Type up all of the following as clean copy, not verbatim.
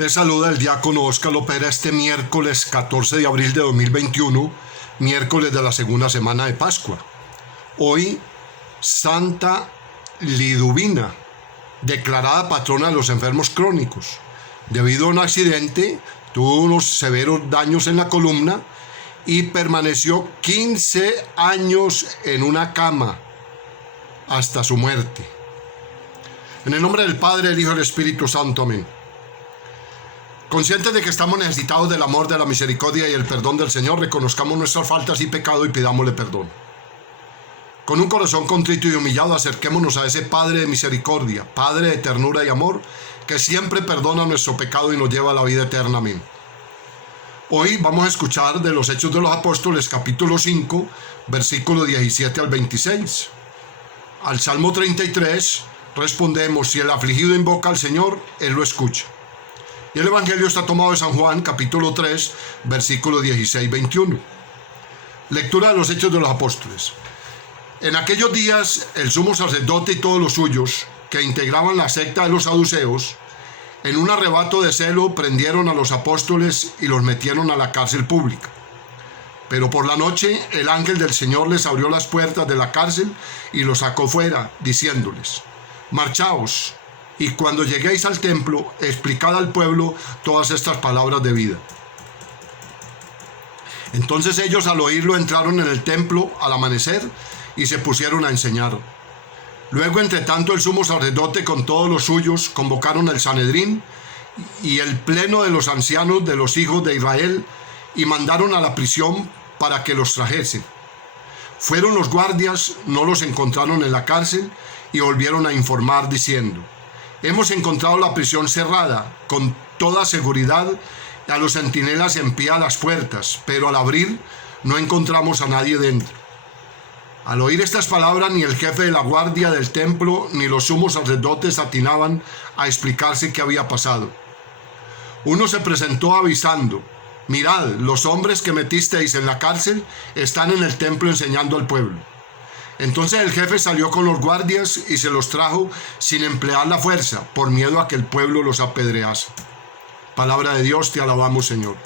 Les saluda el diácono Óscar Lopera este miércoles 14 de abril de 2021, miércoles de la segunda semana de Pascua. Hoy, Santa Liduvina, declarada patrona de los enfermos crónicos. Debido a un accidente, tuvo unos severos daños en la columna y permaneció 15 años en una cama hasta su muerte. En el nombre del Padre, del Hijo y del Espíritu Santo. Amén. Conscientes de que estamos necesitados del amor, de la misericordia y el perdón del Señor, reconozcamos nuestras faltas y pecado y pidámosle perdón. Con un corazón contrito y humillado, acerquémonos a ese Padre de misericordia, Padre de ternura y amor, que siempre perdona nuestro pecado y nos lleva a la vida eterna. Amén. Hoy vamos a escuchar de los Hechos de los Apóstoles, capítulo 5, versículos 17 al 26. Al Salmo 33 respondemos: si el afligido invoca al Señor, Él lo escucha. Y el Evangelio está tomado de San Juan, capítulo 3, versículos 16-21. Lectura de los Hechos de los Apóstoles. En aquellos días, el sumo sacerdote y todos los suyos, que integraban la secta de los saduceos, en un arrebato de celo prendieron a los apóstoles y los metieron a la cárcel pública. Pero por la noche, el ángel del Señor les abrió las puertas de la cárcel y los sacó fuera, diciéndoles: marchaos, y cuando lleguéis al templo, explicad al pueblo todas estas palabras de vida. Entonces ellos, al oírlo, entraron en el templo al amanecer y se pusieron a enseñar. Luego, entre tanto, el sumo sacerdote con todos los suyos convocaron el Sanedrín y el pleno de los ancianos de los hijos de Israel y mandaron a la prisión para que los trajesen. Fueron los guardias, no los encontraron en la cárcel y volvieron a informar diciendo: hemos encontrado la prisión cerrada con toda seguridad, a los centinelas en pie a las puertas, pero al abrir no encontramos a nadie dentro. Al oír estas palabras, ni el jefe de la guardia del templo ni los sumos sacerdotes atinaban a explicarse qué había pasado. Uno se presentó avisando: mirad, los hombres que metisteis en la cárcel están en el templo enseñando al pueblo. Entonces el jefe salió con los guardias y se los trajo sin emplear la fuerza, por miedo a que el pueblo los apedrease. Palabra de Dios, te alabamos, Señor.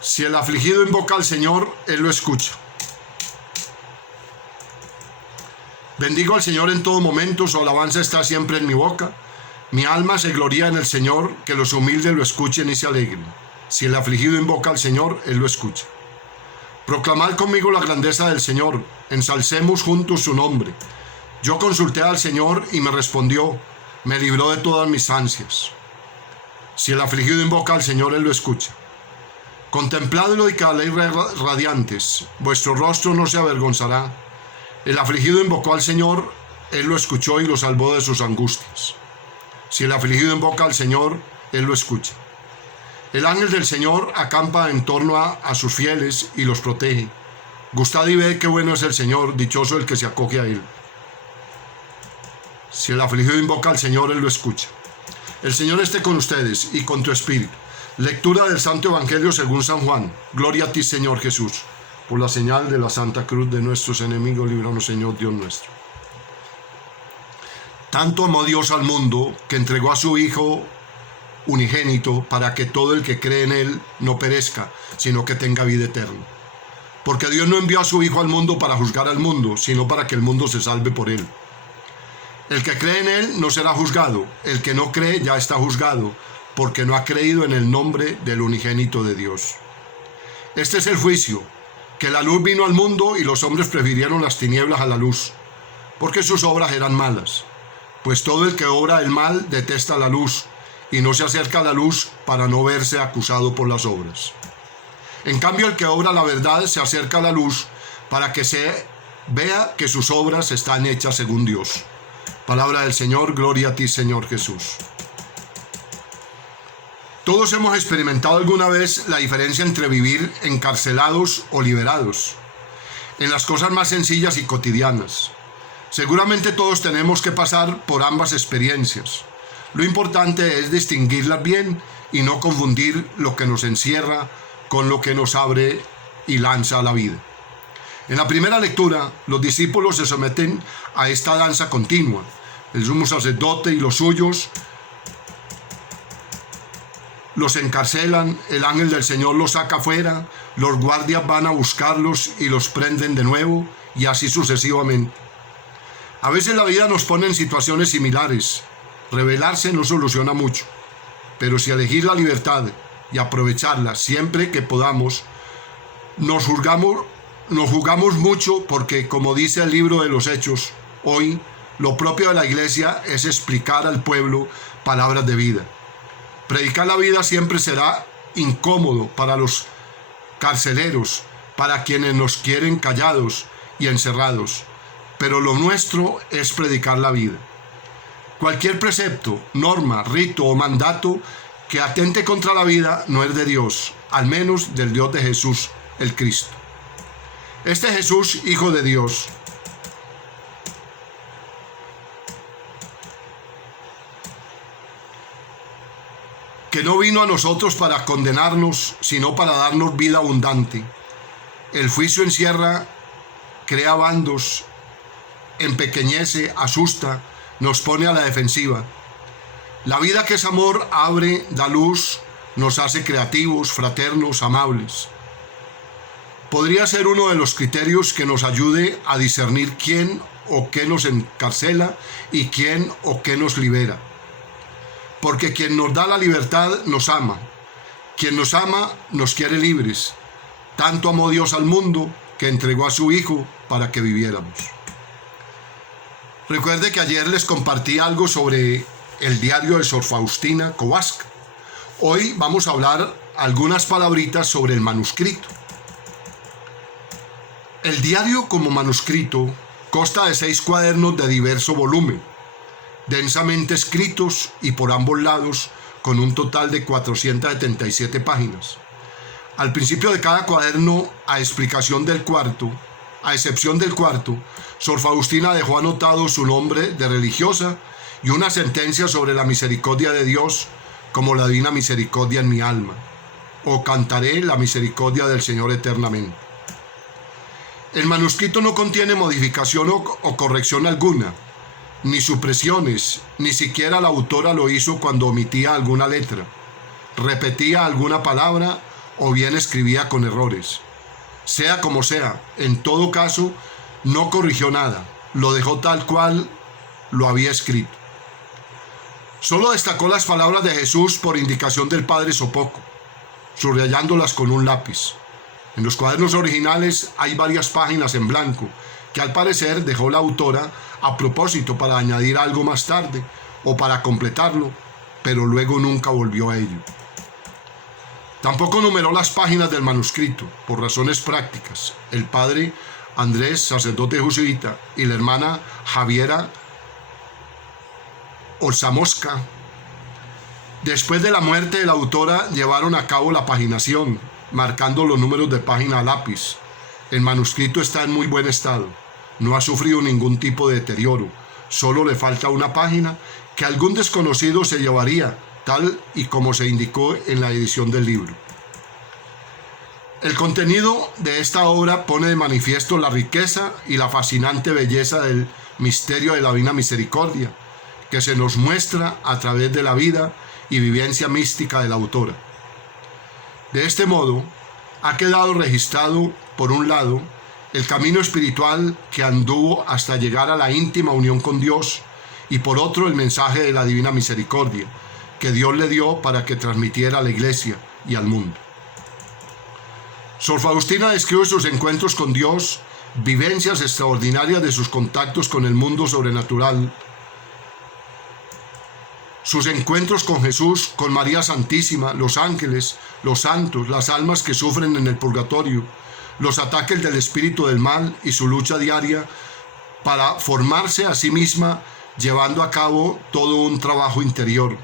Si el afligido invoca al Señor, Él lo escucha. Bendigo al Señor en todo momento, su alabanza está siempre en mi boca. Mi alma se gloría en el Señor, que los humildes lo escuchen y se alegren. Si el afligido invoca al Señor, Él lo escucha. Proclamad conmigo la grandeza del Señor, ensalcemos juntos su nombre. Yo consulté al Señor y me respondió, me libró de todas mis ansias. Si el afligido invoca al Señor, Él lo escucha. Contempladlo y caléis radiantes, vuestro rostro no se avergonzará. El afligido invocó al Señor, Él lo escuchó y lo salvó de sus angustias. Si el afligido invoca al Señor, Él lo escucha. El ángel del Señor acampa en torno a sus fieles y los protege. Gustad y ved qué bueno es el Señor, dichoso el que se acoge a Él. Si el afligido invoca al Señor, Él lo escucha. El Señor esté con ustedes y con tu espíritu. Lectura del Santo Evangelio según San Juan. Gloria a ti, Señor Jesús. Por la señal de la Santa Cruz de nuestros enemigos, líbranos, Señor Dios nuestro. Tanto amó Dios al mundo que entregó a su Hijo unigénito para que todo el que cree en Él no perezca, sino que tenga vida eterna. Porque Dios no envió a su Hijo al mundo para juzgar al mundo, sino para que el mundo se salve por Él. El que cree en Él no será juzgado, el que no cree ya está juzgado, porque no ha creído en el nombre del unigénito de Dios. Este es el juicio, que la luz vino al mundo y los hombres prefirieron las tinieblas a la luz, porque sus obras eran malas. Pues todo el que obra el mal detesta la luz, y no se acerca a la luz para no verse acusado por las obras. En cambio, el que obra la verdad se acerca a la luz para que se vea que sus obras están hechas según Dios. Palabra del Señor, gloria a ti, Señor Jesús. Todos hemos experimentado alguna vez la diferencia entre vivir encarcelados o liberados, en las cosas más sencillas y cotidianas. Seguramente todos tenemos que pasar por ambas experiencias. Lo importante es distinguirlas bien y no confundir lo que nos encierra con lo que nos abre y lanza a la vida. En la primera lectura, los discípulos se someten a esta danza continua. El sumo sacerdote y los suyos los encarcelan, el ángel del Señor los saca afuera, los guardias van a buscarlos y los prenden de nuevo, y así sucesivamente. A veces la vida nos pone en situaciones similares. Rebelarse no soluciona mucho, pero si elegir la libertad y aprovecharla siempre que podamos, nos jugamos mucho, porque, como dice el libro de los Hechos, hoy lo propio de la iglesia es explicar al pueblo palabras de vida. Predicar la vida siempre será incómodo para los carceleros, para quienes nos quieren callados y encerrados, pero lo nuestro es predicar la vida. Cualquier precepto, norma, rito o mandato que atente contra la vida no es de Dios, al menos del Dios de Jesús, el Cristo. Este Jesús, Hijo de Dios, que no vino a nosotros para condenarnos, sino para darnos vida abundante. El juicio encierra, crea bandos, empequeñece, asusta, nos pone a la defensiva. La vida, que es amor, abre, da luz, nos hace creativos, fraternos, amables. Podría ser uno de los criterios que nos ayude a discernir quién o qué nos encarcela y quién o qué nos libera. Porque quien nos da la libertad nos ama. Quien nos ama nos quiere libres. Tanto amó Dios al mundo que entregó a su Hijo para que viviéramos. Recuerde que ayer les compartí algo sobre el diario de Sor Faustina Kowalska. Hoy vamos a hablar algunas palabritas sobre el manuscrito. El diario como manuscrito consta de 6 cuadernos de diverso volumen, densamente escritos y por ambos lados, con un total de 477 páginas. Al principio de cada cuaderno, a excepción del cuarto, Sor Faustina dejó anotado su nombre de religiosa y una sentencia sobre la misericordia de Dios, como la divina misericordia en mi alma, o cantaré la misericordia del Señor eternamente. El manuscrito no contiene modificación o corrección alguna, ni supresiones, ni siquiera la autora lo hizo cuando omitía alguna letra, repetía alguna palabra o bien escribía con errores. Sea como sea, en todo caso, no corrigió nada, lo dejó tal cual lo había escrito. Solo destacó las palabras de Jesús por indicación del Padre Sopoco, subrayándolas con un lápiz. En los cuadernos originales hay varias páginas en blanco, que al parecer dejó la autora a propósito para añadir algo más tarde o para completarlo, pero luego nunca volvió a ello. Tampoco numeró las páginas del manuscrito, por razones prácticas. El padre Andrés, sacerdote jesuita, y la hermana Javiera Olsamosca, después de la muerte de la autora, llevaron a cabo la paginación, marcando los números de página a lápiz. El manuscrito está en muy buen estado, no ha sufrido ningún tipo de deterioro, solo le falta una página que algún desconocido se llevaría, tal y como se indicó en la edición del libro. El contenido de esta obra pone de manifiesto la riqueza y la fascinante belleza del misterio de la Divina Misericordia, que se nos muestra a través de la vida y vivencia mística de la autora. De este modo, ha quedado registrado, por un lado, el camino espiritual que anduvo hasta llegar a la íntima unión con Dios, y por otro, el mensaje de la Divina Misericordia, que Dios le dio para que transmitiera a la Iglesia y al mundo. Sor Faustina describe sus encuentros con Dios, vivencias extraordinarias de sus contactos con el mundo sobrenatural, sus encuentros con Jesús, con María Santísima, los ángeles, los santos, las almas que sufren en el purgatorio, los ataques del espíritu del mal y su lucha diaria para formarse a sí misma, llevando a cabo todo un trabajo interior,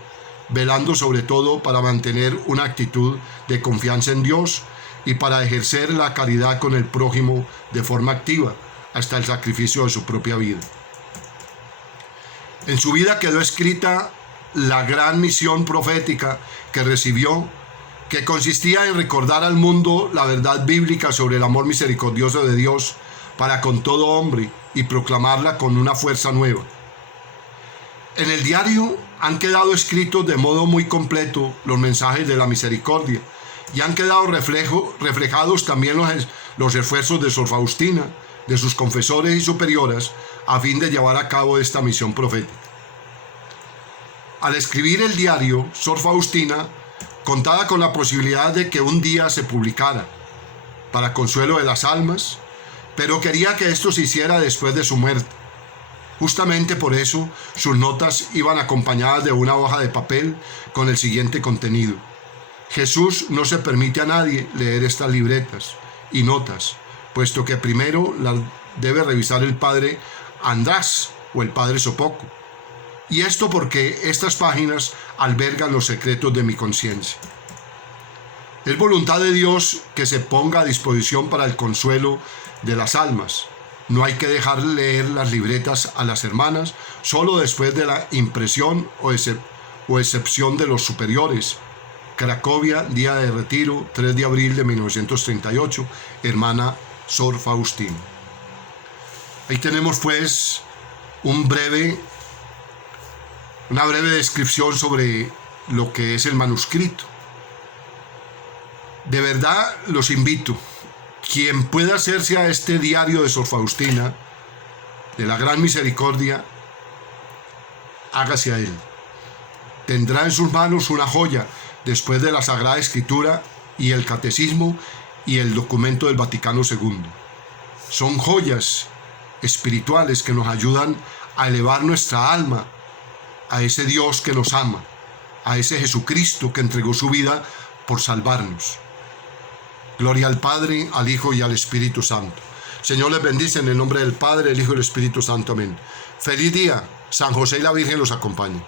velando sobre todo para mantener una actitud de confianza en Dios y para ejercer la caridad con el prójimo de forma activa, hasta el sacrificio de su propia vida. En su vida quedó escrita la gran misión profética que recibió, que consistía en recordar al mundo la verdad bíblica sobre el amor misericordioso de Dios para con todo hombre y proclamarla con una fuerza nueva. En el diario han quedado escritos de modo muy completo los mensajes de la misericordia y han quedado reflejados también los esfuerzos de Sor Faustina, de sus confesores y superioras, a fin de llevar a cabo esta misión profética. Al escribir el diario, Sor Faustina contaba con la posibilidad de que un día se publicara, para consuelo de las almas, pero quería que esto se hiciera después de su muerte. Justamente por eso, sus notas iban acompañadas de una hoja de papel con el siguiente contenido: Jesús no se permite a nadie leer estas libretas y notas, puesto que primero las debe revisar el padre András o el padre Sopoco. Y esto porque estas páginas albergan los secretos de mi conciencia. Es voluntad de Dios que se ponga a disposición para el consuelo de las almas. No hay que dejar leer las libretas a las hermanas solo después de la impresión o excepción de los superiores. Cracovia, día de retiro, 3 de abril de 1938, hermana Sor Faustina. Ahí tenemos pues una breve descripción sobre lo que es el manuscrito. De verdad los invito, quien pueda hacerse a este diario de Sor Faustina, de la Gran Misericordia, hágase a él. Tendrá en sus manos una joya después de la Sagrada Escritura y el Catecismo y el documento del Vaticano II. Son joyas espirituales que nos ayudan a elevar nuestra alma a ese Dios que nos ama, a ese Jesucristo que entregó su vida por salvarnos. Gloria al Padre, al Hijo y al Espíritu Santo. Señor les bendice en el nombre del Padre, el Hijo y el Espíritu Santo. Amén. Feliz día. San José y la Virgen los acompañen.